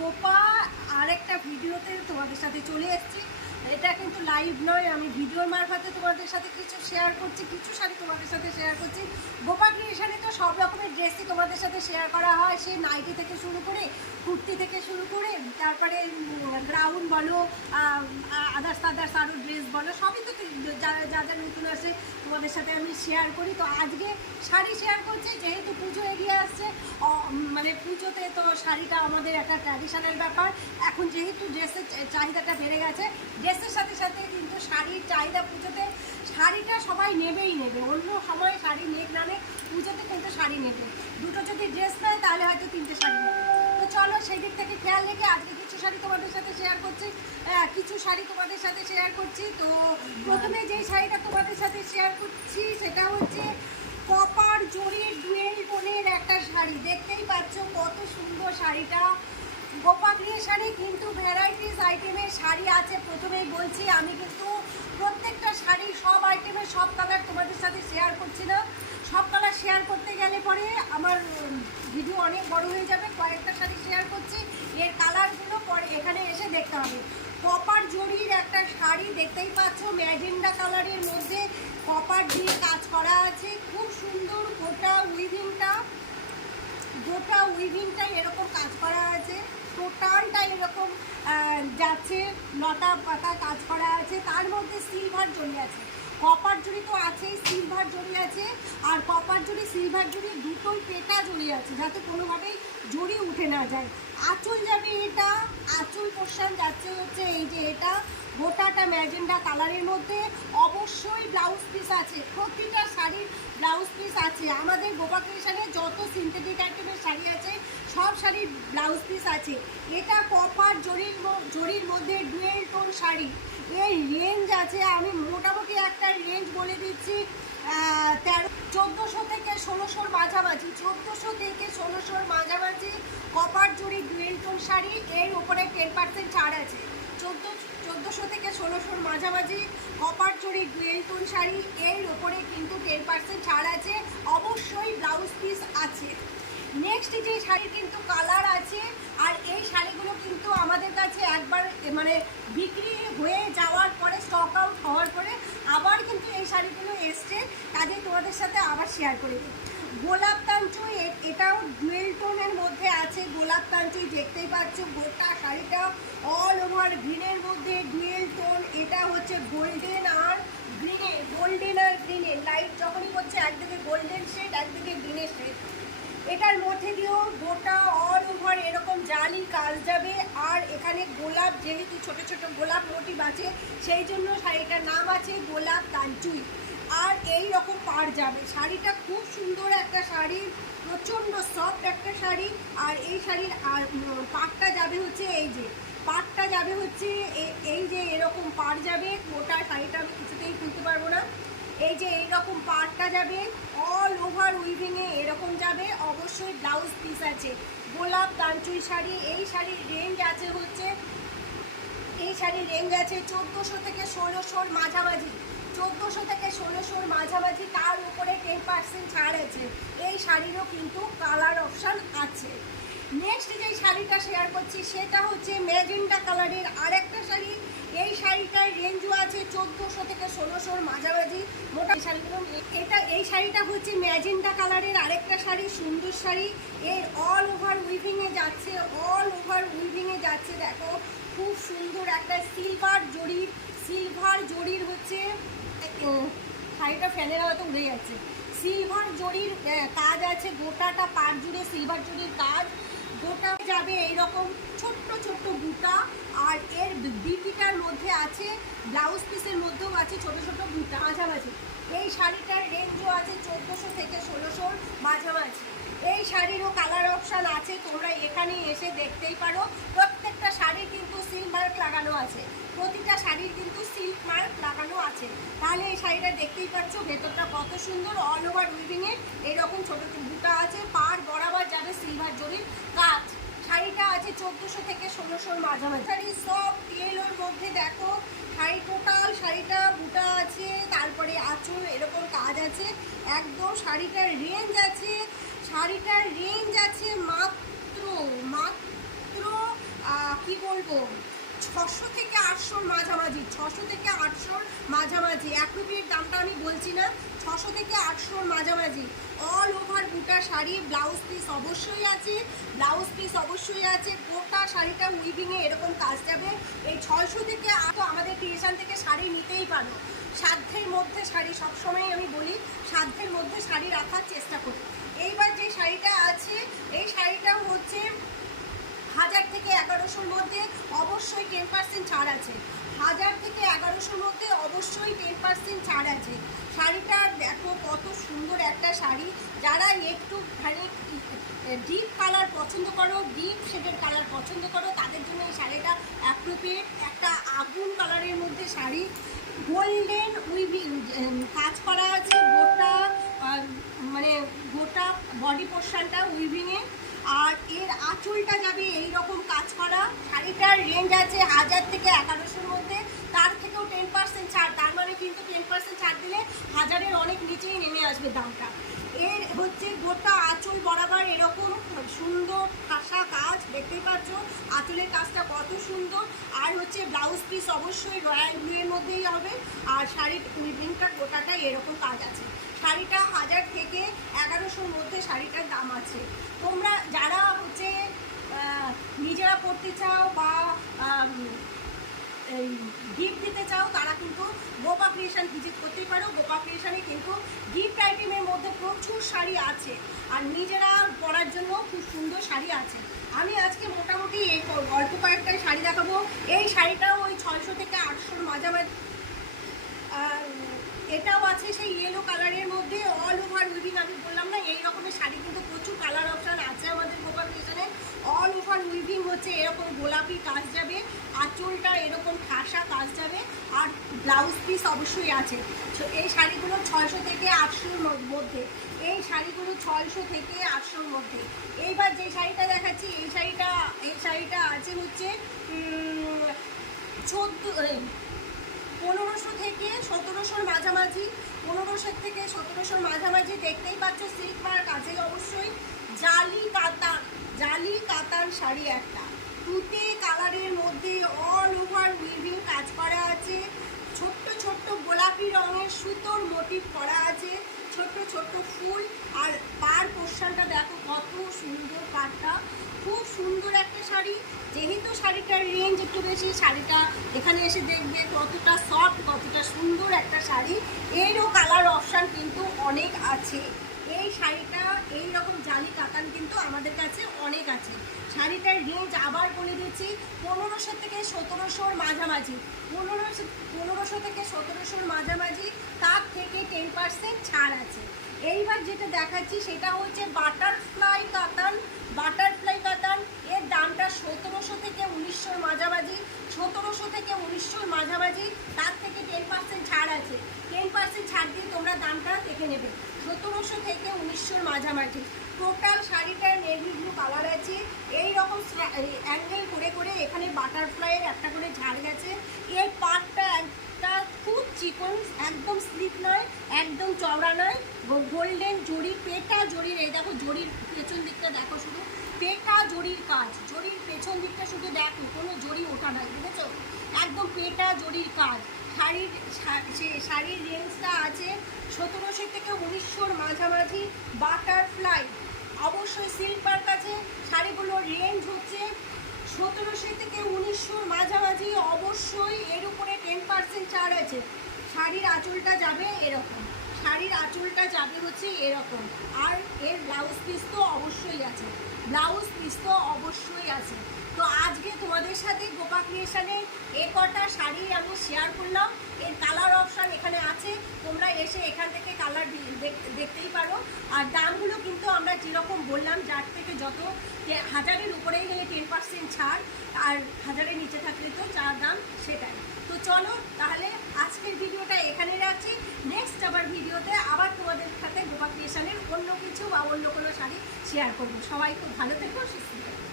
গোপা আর একটা ভিডিওতে তোমাদের সাথে চলে এসেছি। এটা কিন্তু লাইভ নয়, আমি ভিডিওর মারফতে তোমাদের সাথে কিছু শেয়ার করছি, কিছু শাড়ি তোমাদের সাথে শেয়ার করছি। গোপা ক্রিয়েশনে তো সব রকমের ড্রেসই তোমাদের সাথে শেয়ার করা হয় সে নাইটি থেকে শুরু করে কুর্তি থেকে শুরু করে, তারপরে গ্রাউন্ড বলো আদার্স আদার্স আরও ড্রেস বলো, সবই তো যা যা যা নতুন আসে, তোমাদের সাথে আমি শেয়ার করি। তো আজকে শাড়ি শেয়ার করছি, যেহেতু পুজো এগিয়ে আসছে মানে পুজোতে তো শাড়িটা আমাদের একটা ট্র্যাডিশনাল ব্যাপার। এখন যেহেতু ড্রেসের চাহিদাটা বেড়ে গেছে ড্রেসের সাথে সাথে কিন্তু শাড়ির চাহিদা পুজোতে শাড়িটা সবাই নেবেই নেবে। অন্য সময় শাড়ি নেক না নেক পুজোতে কিন্তু শাড়ি নেবে। দুটো যদি ড্রেস নেয় তাহলে হয়তো তিনটে শাড়ি নেবে। তো চলো সেই দিক থেকে খেয়াল রেখে আজকে কিছু শাড়ি তোমাদের সাথে শেয়ার করছি। আহ, কিছু শাড়ি তোমাদের সাথে শেয়ার করছি। তো প্রথমে যেই শাড়িটা তোমাদের সাথে শেয়ার করছি সেটা হচ্ছে কপার জরির ডুয়েল টোনের একটা শাড়ি। দেখতেই পাচ্ছ কত সুন্দর শাড়িটা। গোপা ক্রিয়েশনে কিন্তু ভ্যারাইটিস আইটেমের শাড়ি আছে, প্রথমেই বলছি, আমি কিন্তু প্রত্যেকটা শাড়ি, সব আইটেমের সব কালার তোমাদের সাথে শেয়ার করছি না। সব কালার শেয়ার করতে গেলে পরে আমার ভিডিও অনেক বড় হয়ে যাবে, কয়েকটা শাড়ি শেয়ার করছি, এর কালারগুলো পরে এখানে এসে দেখতে হবে। কপার জরির একটা শাড়ি দেখতেই পাচ্ছ, ম্যাজেন্ডা কালারের মধ্যে কপার দিয়ে কাজ করা আছে, খুব সুন্দর গোটা উইভিংটা গোটা উইভিংটাই এরকম কাজ করা আছে আহ, যাচ্ছে লতা পাতা কাজ করা আছে তার মধ্যে সিলভার জড়ি আছে। কপার জড়ি তো আছেই সিলভার জড়ি আছে আর কপার জড়ি সিলভার জড়ি দুটোই পেটা জড়ি আছে যাতে কোনোভাবেই জড়ি উঠে না যায়। আঁচল যাবে এটা আঁচল পোর্শন যাচ্ছে হচ্ছে এই যে এটা গোটাটা ম্যাজেন্ডা কালারের মধ্যে অবশ্যই ব্লাউজ পিস আছে প্রতিটা শাড়ির ব্লাউজ পিস আছে। আমাদের গোপা ক্রিয়েশনে যত সিনথেটিক আইটেমের শাড়ি আছে সব শাড়ির ব্লাউজ পিস আছে। এটা কপার জরির জরির মধ্যে ডুয়েল টোন শাড়ি। এই রেঞ্জ আছে, আমি মোটামুটি একটা রেঞ্জ বলে দিচ্ছি তেরো চোদ্দোশো থেকে ষোলোশোর মাঝামাঝি, চোদ্দোশো থেকে ষোলোশোর মাঝামাঝি কপার জরি ডুয়েল টোন শাড়ি, এর উপরে টেন পার্সেন্ট ছাড় আছে। চোদ্দ চোদ্দোশো থেকে ষোলোশোর মাঝামাঝি কপার জরি ডুয়েল টোন শাড়ি, এর উপরে কিন্তু টেন নেক্সট যে শাড়ির কিন্তু কালার আছে, আর এই শাড়িগুলো কিন্তু আমাদের কাছে একবার মানে বিক্রি হয়ে যাওয়ার পরে স্টক আউট হওয়ার পরে আবার কিন্তু এই শাড়িগুলো এসছে। কাজে তোমাদের সাথে আবার শেয়ার করে দিই। গোলাপ এ- এটাও ডুয়েল টোনের মধ্যে আছে। গোলাপ তাঞ্চুই দেখতেই পাচ্ছ, গোটা শাড়িটা অল ওভার গ্রিনের মধ্যে ডুয়েল টোন এটা হচ্ছে গোল্ডেন আর গ্রিনে গোল্ডেন আর গ্রিনে লাইট যখনই হচ্ছে, একদিকে গোল্ডেন শেড একদিকে গ্রিনের শেড এটার মধ্যে দিয়েও গোটা অল ওভার এরকম জালি কাজ যাবে। আর এখানে গোলাপ যেহেতু ছোট ছোট গোলাপ মোটিভ আছে, সেই জন্য শাড়িটার নাম আছে গোলাপ তাঞ্চুই আর এই রকম পার যাবে। শাড়িটা খুব সুন্দর একটা শাড়ি, প্রচণ্ড সফট একটা শাড়ি। আর এই শাড়ির, আর পাটটা যাবে হচ্ছে এই যে পাটটা যাবে হচ্ছে এই যে এরকম পার যাবে, গোটা শাড়িটা আমি কিছুতেই খুলতে পারব না। এই যে এইরকম পাটটা যাবে অল ওভার উইভিংয়ে এরকম যাবে, অবশ্যই ব্লাউজ পিস আছে। গোলাপ দানচুই শাড়ি, এই শাড়ির রেঞ্জ আছে হচ্ছে, এই শাড়ির রেঞ্জ আছে চোদ্দোশো থেকে ষোলোশোর মাঝামাঝি। চোদ্দোশো থেকে ষোলোশোর মাঝামাঝি, তার উপরে টেন পার্সেন্ট ছাড় আছে। এই শাড়িরও কিন্তু কালার অপশান আছে। নেক্সট যে শাড়িটা শেয়ার করছি, সেটা হচ্ছে ম্যাজেন্টা কালারের আরেকটা শাড়ি। এই শাড়িটার রেঞ্জও আছে চোদ্দোশো থেকে ষোলোশোর মাঝামাঝি। মোটা শাড়িগুলো এটা এই শাড়িটা হচ্ছে ম্যাজেন্টা কালারের আরেকটা শাড়ি, সুন্দর শাড়ি। এর অল ওভার উইভিংয়ে যাচ্ছে অল ওভার উইভিংয়ে যাচ্ছে, দেখো। খুব সুন্দর একটা সিলভার জরির সিলভার জরির হচ্ছে শাড়িটা ফ্যানের হয়তো উড়ে যাচ্ছে। সিলভার জরির কাজ আছে গোটাটা পাট জুড়ে সিলভার জরির কাজ। যাবে এইরকম ছোট্ট ছোট্ট বুটা আর এর বিপিটার মধ্যে আছে ব্লাউজ পিসের মধ্যেও আছে ছোট ছোট বুটা মাঝামাঝি। এই শাড়িটার রেঞ্জও আছে চোদ্দোশো থেকে ষোলোশোর মাঝামাঝি। এই শাড়িরও কালার অপশান আছে, তোমরা এখানে এসে দেখতেই পারো। প্রত্যেকটা শাড়ির কিন্তু সিল্ক মার্ক লাগানো আছে। প্রতিটা শাড়ির কিন্তু সিল্ক মার্ক লাগানো আছে। তাহলে এই শাড়িটা দেখতেই পাচ্ছ, ভেতরটা কত সুন্দর অল ওভার উইভিংয়ে এইরকম ছোটো ছোটো বুটা আছে। পার বরাবর যাবে সিলভার জরির কাজ। শাড়িটা আছে চোদ্দোশো থেকে ষোলোশোর মাঝামাঝি শাড়ি সব ইয়েলোর মধ্যে দেখো শাড়ি টোটাল, শাড়িটা বুটা আছে, তারপরে আঁচল, এরকম কাজ আছে। একদম শাড়িটার রেঞ্জ আছে, শাড়িটার রেঞ্জ আছে মাত্র মাত্র কি বলব, ছশো থেকে আটশোর মাঝামাঝি, ছশো থেকে আটশোর মাঝামাঝি। এক রুপির দামটা আমি বলছি না, ছশো থেকে আটশোর মাঝামাঝি। শাড়ি ব্লাউজ পিস অবশ্যই আছে। ব্লাউজ পিস অবশ্যই আছে। গোটা শাড়িটা উইভিংয়ে এরকম কাজ যাবে। এই ছয়শো থেকে তো আমাদের ক্রিয়েশন থেকে শাড়ি নিতেই পারো। সাধ্যের মধ্যে শাড়ি সবসময় আমি বলি, সাধ্যের মধ্যে শাড়ি রাখার চেষ্টা করি। এইবার যে শাড়িটা আছে এই শাড়িটা হচ্ছে হাজার থেকে এগারোশোর মধ্যে অবশ্যই টেন পার্সেন্ট ছাড় আছে। হাজার থেকে এগারোশোর মধ্যে অবশ্যই টেন পার্সেন্ট ছাড় আছে। শাড়িটা দেখো কত সুন্দর একটা শাড়ি। যারা একটু মানে ডিপ কালার পছন্দ করো ডিপ শেডের কালার পছন্দ করো, তাদের জন্য এই শাড়িটা অ্যাপ্রোপ্রিয়েট একটা আগুন কালারের মধ্যে শাড়ি। গোল্ডেন উইভিং কাজ করা আছে গোটা মানে গোটা বডি পোর্শনটা উইভিংয়ে আর এর আঁচলটা যাবে এই রকম কাজ করা। শাড়িটার রেঞ্জ আছে হাজার থেকে এগারোশোর মধ্যে। তার থেকেও টেন পার্সেন্ট ছাড়। তার মানে কিন্তু টেন পার্সেন্ট ছাড় দিলে হাজারের অনেক নিচেই নেমে আসবে দামটা। এর হচ্ছে গোটা আঁচল বরাবর এরকম সুন্দর খাসা কাজ। দেখতেই পাচ্ছ, আঁচলের কাজটা কত সুন্দর। আর হচ্ছে ব্লাউজ পিস অবশ্যই রয়্যাল ব্লুয়ের মধ্যেই হবে। আর শাড়ির উইভিংটা গোটাটাই এরকম কাজ আছে শাড়িটা হাজার থেকে এগারোশোর মধ্যে শাড়িটার দাম আছে। তোমরা যারা হচ্ছে নিজেরা পড়তে চাও বা গিফট দিতে চাও, তারা কিন্তু গোপা ক্রিয়েশন ভিজিট করতেই পারো। গোপা ক্রিয়েশনে কিন্তু গিফট আইটেমের মধ্যে প্রচুর শাড়ি আছে। আর নিজেরা পরার জন্য খুব সুন্দর শাড়ি আছে। আমি আজকে মোটামুটি এই অল্প কয়েকটা শাড়ি দেখাবো। এই শাড়িটাও ওই ছয়শো থেকে আটশোর মাঝামাঝি আর এটাও আছে সেই ইয়েলো কালারের মধ্যে অল ওভার উইভিং আমি বললাম না, এই রকমের শাড়ি কিন্তু প্রচুর কালার অপশান আছে আমাদের গোপাল ক্রিয়েশনে অল ওভার উইভিং হচ্ছে এরকম গোলাপি কাজ যাবে, আঁচলটা এরকম ঠাসা কাজ যাবে, আর ব্লাউজ পিস অবশ্যই আছে। এই শাড়িগুলো ছয়শো থেকে আটশোর মধ্যে, এই শাড়িগুলো ছয়শো থেকে আটশোর মধ্যে। এইবার যে শাড়িটা দেখাচ্ছি, এই শাড়িটা এই শাড়িটা আছে হচ্ছে চোদ্দ পনেরোশো থেকে সতেরোশোর মাঝামাঝি, পনেরোশো থেকে সতেরোশোর মাঝামাঝি দেখতেই পাচ্ছ, সিল্ক মার্ক কাজেই অবশ্যই। জালি কাতান জালি কাতান শাড়ি একটা। তুতে কালারের মধ্যে অল ওভার উইভিং কাজ করা আছে। ছোট্ট ছোট্ট গোলাপি রঙের সুতোর মোটিভ করা আছে। ছোট্ট ছোট্ট ফুল আর পার পোর্শনটা দেখো কত সুন্দর পাটটা খুব সুন্দর একটা শাড়ি। যেহেতু শাড়িটার রেঞ্জ একটু বেশি, শাড়িটা এখানে এসে দেখবে কতটা সফট কতটা সুন্দর একটা শাড়ি। এরও কালার অপশান কিন্তু অনেক আছে। শাড়িটা, এই রকম জালি কাতান কিন্তু আমাদের কাছে অনেক আছে। শাড়িটার রেঞ্জ আবার বলে দিচ্ছি, পনেরোশো থেকে সতেরোশোর মাঝামাঝি। পনেরোশো পনেরোশো থেকে সতেরোশোর মাঝামাঝি, তার থেকে টেন পার্সেন্ট ছাড় আছে। এইবার যেটা দেখাচ্ছি, সেটা হচ্ছে বাটারফ্লাই কাতান বাটারফ্লাই কাতান এর দামটা সতেরোশো থেকে উনিশশোর মাঝামাঝি সতেরোশো থেকে উনিশশোর মাঝামাঝি তার থেকে টেন পার্সেন্ট ছাড় আছে টেন পার্সেন্ট ছাড় দিয়ে তোমরা দামটা দেখে নেবে সতেরোশো থেকে উনিশশোর মাঝামাঝি টোটাল শাড়িটার নেভি ব্লু কালার আছে এই রকম অ্যাঙ্গেল করে করে এখানে বাটারফ্লাইয়ের একটা করে ঝাড় গেছে। এর পাটটা একটা খুব চিকন, একদম স্লিপ নয়, একদম চওড়া নয়। গোল্ডেন জড়ি, পেটা জড়ির, এই দেখো জড়ির পেছন দিকটা দেখো শুধু। পেটা জড়ির কাজ, জড়ির পেছন দিকটা শুধু দেখো, কোনো জড়ি ওঠা নাই, বুঝেছ? একদম পেটা জড়ির কাজ। শাড়ির সে- শাড়ির রেঞ্জটা আছে সতেরোশো থেকে উনিশশোর মাঝামাঝি বাটারফ্লাই অবশ্যই সিল্পার কাছে শাড়িগুলোর রেঞ্জ হচ্ছে সতেরোশো থেকে উনিশশোর মাঝামাঝি অবশ্যই এর উপরে টেন পার্সেন্ট ছাড় আছে। শাড়ির আঁচলটা যাবে এরকম। শাড়ির আঁচলটা যাবে হচ্ছে এরকম। আর এর ব্লাউজ পিস তো অবশ্যই আছে। ব্লাউজ পিস তো অবশ্যই আছে। তো আজকে তোমাদের সাথে গোপা ক্রিয়েশনে এ কটা শাড়ি আমি শেয়ার করলাম। এর কালার অপশান এখানে আছে। তোমরা এসে এখান থেকে কালার দেখতেই পারো। আর দামগুলো কিন্তু আমরা যেরকম বললাম, যার থেকে যত হাজারের উপরেই গেলে টেন পার্সেন্ট ছাড়, আর হাজারের নিচে থাকলে তো যা দাম সেটাই। তো চলো, তাহলে আজকের ভিডিওটা এখানে রাখছি। নেক্সট আবার ভিডিওতে আবার তোমাদের সাথে গোপা ক্রিয়েশনের অন্য কিছু বা অন্য কোনো শাড়ি শেয়ার করব। সবাই খুব ভালো থেকো, সুস্থ থেকো।